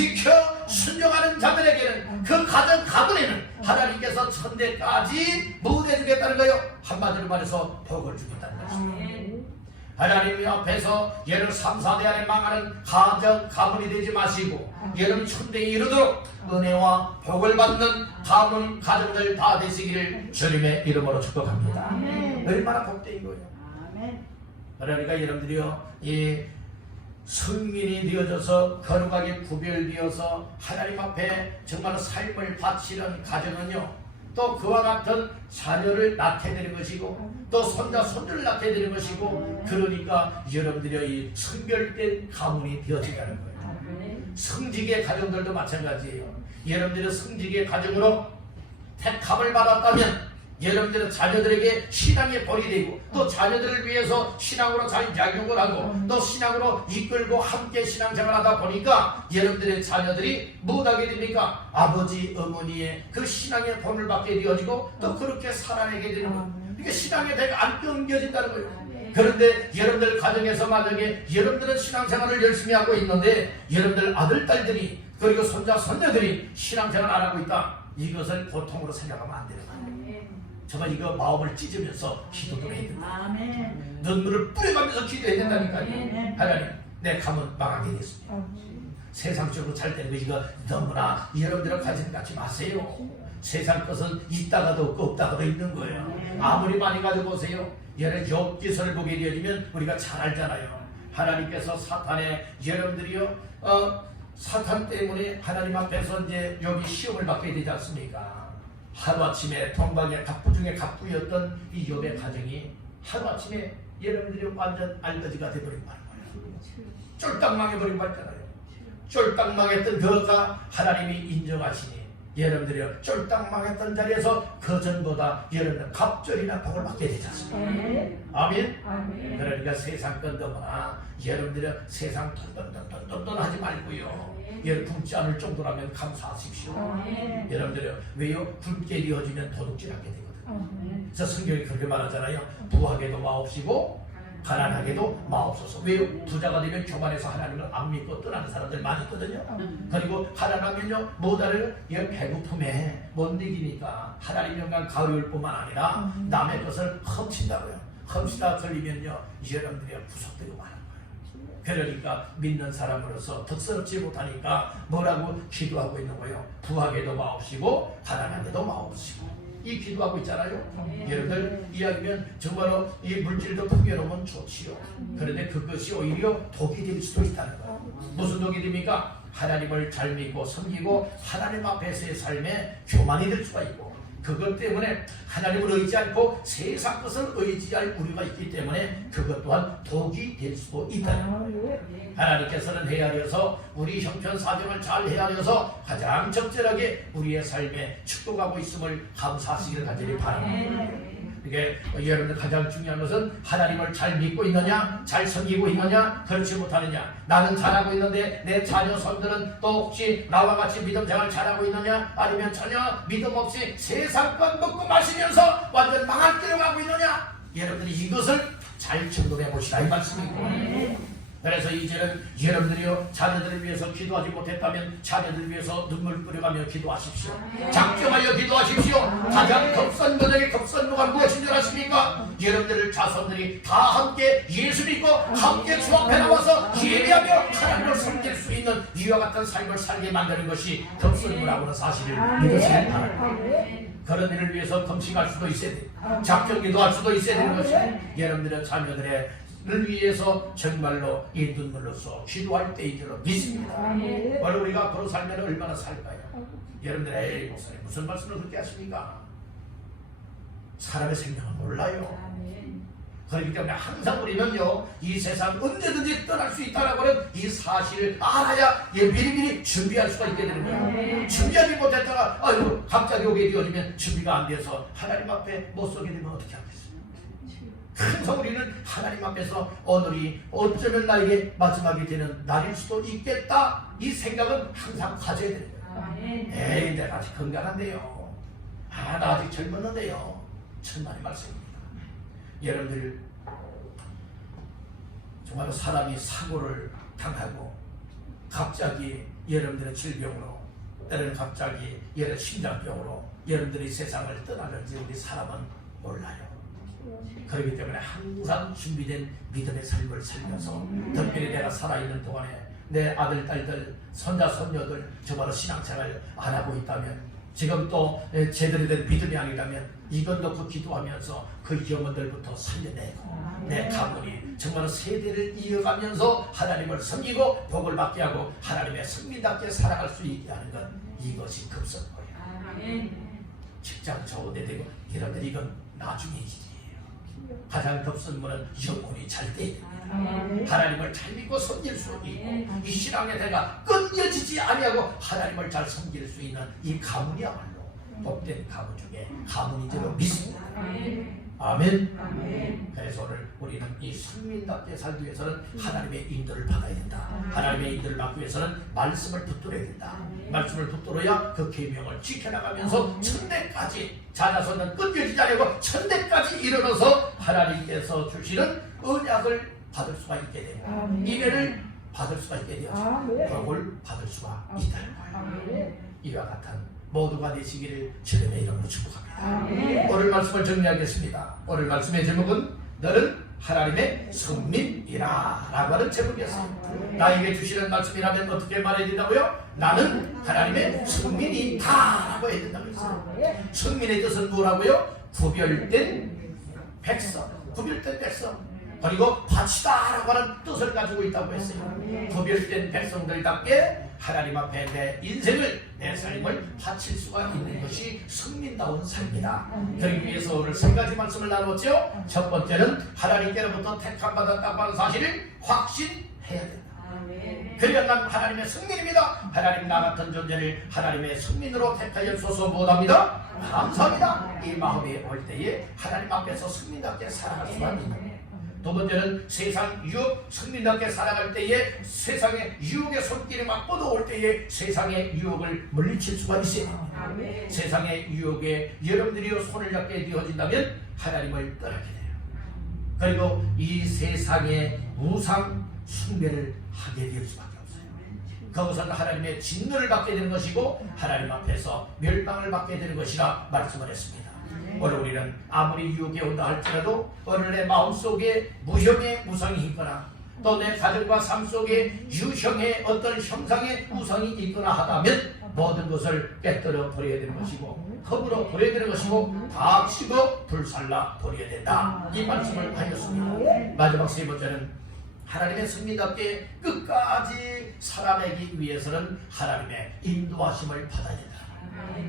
지켜 순종하는 자들에게는 그 가정 가문에는 하나님께서 천대까지 보호해주겠다는 거요. 한마디로 말해서 복을 주겠다는 것입니다. 하나님 앞에서 여러분 3, 4대 안에 망하는 가정 가문이 되지 마시고 여러분 천대에 이르도록 은혜와 복을 받는 가문 가정들 다 되시기를 주님의 이름으로 축복합니다. 얼마나 복된 거예요. 그러니까 여러분들이요, 이 성민이 되어져서 거룩하게 구별되어서 하나님 앞에 정말 삶을 바치는 가정은요, 또 그와 같은 자녀를 낳게 되는 것이고 또 손자 손녀를 낳게 되는 것이고, 그러니까 여러분들이 이 성별된 가문이 되어지는 거예요. 성직의 가정들도 마찬가지예요. 여러분들이 성직의 가정으로 택함을 받았다면 여러분들은 자녀들에게 신앙의 본이 되고 또 자녀들을 위해서 신앙으로 잘 양육을 하고 또 신앙으로 이끌고 함께 신앙생활하다 보니까 여러분들의 자녀들이 무엇하게 됩니까? 아버지 어머니의 그 신앙의 본을 받게 되어지고 또 그렇게 살아내게 되는 거예요. 이게 신앙에 대가 안 끊겨진다는 거예요. 그런데 여러분들 가정에서 만약에 여러분들은 신앙생활을 열심히 하고 있는데 여러분들 아들 딸들이 그리고 손자 손녀들이 신앙생활 안 하고 있다, 이것을 보통으로 생각하면 안 되는 거예요. 정말 이거 마음을 찢으면서 기도를 해야 된다. 눈물을 뿌려가면서 기도해야 된다니까요. 하나님, 내 가문 망하게 됐습니다. 세상적으로 잘 되는 거 이거 너무나 여러분들은 가지는 갖지 마세요. 세상 것은 있다가도 없고 없다가도 있는 거예요. 아무리 많이 가지고 보세요. 여러분 욥기서를 보게 되어지면 우리가 잘 알잖아요. 하나님께서 사탄의 여러분들이요, 사탄 때문에 하나님 앞에서 이제 욥이 시험을 받게 되지 않습니까? 하루아침에 동방의 갑부 중에 갑부였던 이 욥의 가정이 하루아침에 여러분들이 완전 알거지가 돼버린 말이에요. 쫄딱 망해버린 말이잖아요. 쫄딱 망했던 그가 하나님이 인정하시니 여러분들이 쫄딱 망했던 자리에서 그 전보다 여러분들 갑절이나 복을 받게 되지 않습니까? 아멘. 그러니까 세상 건 너무나 여러분들이 세상 돈 하지 말고요, 여러분 굶지 않을 정도라면 감사하십시오. 여러분들이 왜요? 굶게 되어지면 도둑질하게 되거든요. 그래서 성경이 그렇게 말하잖아요. 부하게도 마옵시고 가난하게도 마옵소서. 왜요? 부자가 되면 교만해서 하나님을 안 믿고 떠나는 사람들 많이 있거든요. 그리고 가난하면요, 뭐다를 배고픔에 못 이기니까 하나님 영광 가려울 뿐만 아니라 남의 것을 훔친다고요. 훔치다 걸리면요, 여러분들이 구속되고 마는 거예요. 그러니까 믿는 사람으로서 덕스럽지 못하니까 뭐라고 기도하고 있는 거예요? 부하게도 마옵시고 가난하게도 마옵시고. 이 기도하고 있잖아요. 여러분들 이야기면 정말로 이 물질도 풍요로우면 좋지요. 그런데 그것이 오히려 독이 될 수도 있다는 거예요. 무슨 독이 됩니까? 하나님을 잘 믿고 섬기고 하나님 앞에서의 삶에 교만이 될 수가 있고, 그것 때문에 하나님을 의지 않고 세상 것을 의지할 우리가 있기 때문에 그것 또한 독이 될 수도 있다는 거예요. 하나님께서는 헤아려서 우리 형편 사정을 잘 헤아려서 가장 적절하게 우리의 삶에 축복하고 있음을 감사하시기를 간절히 바랍니다. 이게 여러분들 가장 중요한 것은 하나님을 잘 믿고 있느냐, 잘 섬기고 있느냐, 그렇지 못하느냐. 나는 잘하고 있는데 내 자녀 손들은 또 혹시 나와 같이 믿음 생활 잘하고 있느냐, 아니면 전혀 믿음 없이 세상만 먹고 마시면서 완전 망할 길을 가고 있느냐. 여러분들이 이것을 잘 점검해 보시라 이 말씀이고, 그래서 이제는 여러분들이요, 자녀들을 위해서 기도하지 못했다면 자녀들을 위해서 눈물 뿌려가며 기도하십시오. 작정하여 기도하십시오. 가장 급선 번역의 급선무가 무엇인 줄 아십니까? 여러분들 자손들이 다 함께 예수 믿고 함께 주 앞에 나와서 예배하며 하나님을 섬길 수 있는 이와 같은 삶을 살게 만드는 것이 급선무라고 하는 사실을 믿으시기 바랍니다. 그런 일을 위해서 금식할 수도 있어야 돼요. 작정기도 할 수도 있어야 되는 것이고, 여러분들의 자녀들의 를 위해서 정말로 이 눈물로써 기도할 때인 줄로 믿습니다. 바로 우리가 앞으로 살면 얼마나 살까요? 여러분들, 에이 목사님 무슨 말씀을 그렇게 하십니까? 사람의 생명은 몰라요. 그렇기 때문에 항상 우리는요, 이 세상 언제든지 떠날 수 있다라고 하는 이 사실을 알아야 미리미리 준비할 수가 있게 되는 거예요. 준비하지 못했다가 아이고 갑자기 오게 되어지면 준비가 안 돼서 하나님 앞에 못 서게 되면 어떻게 하겠어요? 그래서 우리는 하나님 앞에서 오늘이 어쩌면 나에게 마지막이 되는 날일 수도 있겠다, 이 생각은 항상 가져야 되는 거예요. 에이 내가 아직 건강한데요, 나 아직 젊었는데요. 천만의 말씀입니다. 여러분들 정말로 사람이 사고를 당하고 갑자기 여러분들의 질병으로, 때로는 갑자기 여러분 심장병으로 여러분들이 세상을 떠나는지 우리 사람은 몰라요. 그렇기 때문에 항상 준비된 믿음의 삶을 살면서, 특별히 내가 살아있는 동안에 내 아들, 딸들, 손자, 손녀들 정말로 신앙생활 안 하고 있다면, 지금 또 제대로 된 믿음이 아니라면 이건 놓고 기도하면서 그 영혼들부터 살려내고 내 가문이 정말로 세대를 이어가면서 하나님을 섬기고 복을 받게 하고 하나님의 성민답게 살아갈 수 있게 하는 것, 이것이 급선 거예요. 직장 좋은데 되고 여러분들 이건 나중에 일이에요. 가장 급선 거는 영혼이 잘 돼야 됩니다. 하나님을 잘 믿고 섬길 수 있고 이 신앙의 대가 끊겨지지 아니하고 하나님을 잘 섬길 수 있는 이 가문이야말로 복된 가문 중에 가문인지로 믿습니다. 아멘. 그래서 오늘 우리는 이 성민답게 살기 위해서는 하나님의 인도를 받아야 된다. 하나님의 인도를 받기 위해서는 말씀을 붙들어야 된다. 말씀을 붙들어야 그 계명을 지켜나가면서 천대까지, 자자손은 끊겨지지 않고 천대까지 이르러서 하나님께서 주시는 언약을 받을 수가 있게 되고 인애를 받을 수가 있게 되어서 복을 받을 수가 있다는 거예요. 이와 같은 모두가 되시기를 주님의 이름으로 축복합니다. 오늘 말씀을 정리하겠습니다. 오늘 말씀의 제목은 너는 하나님의 성민이라 라고 하는 제목이었어요. 나에게 주시는 말씀이라면 어떻게 말해야 된다고요? 나는 하나님의 성민이다 라고 해야 된다고 했어요. 성민의 뜻은 뭐라고요? 구별된 백성, 구별된 백성, 그리고 바치다 라고 하는 뜻을 가지고 있다고 했어요. 구별된 백성들답게 하나님 앞에 내 인생을, 내 삶을 바칠 수가 있는 것이 성민다운 삶이다. 그러기 위해서 오늘 세 가지 말씀을 나눴죠. 첫 번째는 하나님께로부터 택함받았다고 하는 사실을 확신해야 된다. 그래야 난 하나님의 성민입니다. 하나님 나 같은 존재를 하나님의 성민으로 택하여 주셔서 못합니다. 감사합니다. 이 마음이 올 때에 하나님 앞에서 성민답게 살아갈 수가 있는 거예요. 두 번째는 세상 유혹, 성민답게 살아갈 때에 세상의 유혹의 손길이 막 뻗어올 때에 세상의 유혹을 물리칠 수가 있어요. 세상의 유혹에 여러분들이 손을 잡게 되어진다면 하나님을 떠나게 돼요. 그리고 이 세상의 우상 숭배를 하게 될 수밖에 없어요. 그것은 하나님의 진노를 받게 되는 것이고 하나님 앞에서 멸망을 받게 되는 것이라 말씀을 했습니다. 오늘 우리는 아무리 유혹이 온다 할지라도 오늘 내 마음속에 무형의 우상이 있거나 또 내 가정과 삶 속에 유형의 어떤 형상의 우상이 있거나 하다면 모든 것을 깨뜨려 버려야 되는 것이고 허물어 버려야 되는 것이고 다 치고 불살라 버려야 된다. 이 말씀을 하셨습니다. 마지막 세 번째는 하나님의 성민답게 끝까지 살아내기 위해서는 하나님의 인도하심을 받아야 된다.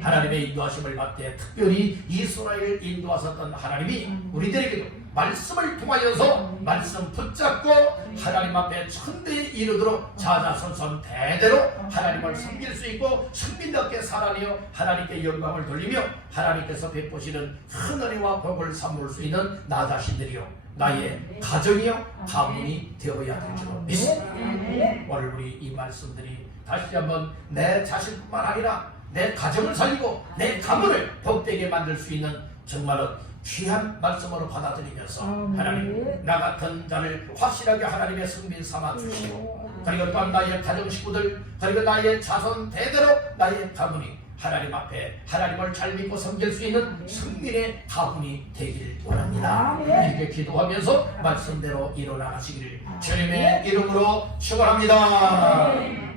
하나님의 인도하심을 받되 특별히 이스라엘을 인도하셨던 하나님이 우리들에게도 말씀을 통하여서 말씀 붙잡고 하나님 앞에 천대에 이르도록 자자손손 대대로 하나님을 섬길 수 있고 성민답게 살아내어 하나님께 영광을 돌리며 하나님께서 베푸시는 큰 은혜와 복을 삼을 수 있는 나 자신들이요 나의 가정이요 가문이 되어야 될 줄 믿습니다. 오늘 우리 이 말씀들이 다시 한번 내 자신뿐만 아니라 내 가정을 살리고 내 가문을 복되게 만들 수 있는 정말로 귀한 말씀으로 받아들이면서 하나님 나 같은 자를 확실하게 하나님의 성민 삼아 주시고 그리고 또한 나의 가정 식구들 그리고 나의 자손 대대로 나의 가문이 하나님 앞에 하나님을 잘 믿고 섬길 수 있는 성민의 가문이 되길 원합니다. 이렇게 기도하면서 말씀대로 일어나가시기를 주님의 이름으로 축원합니다.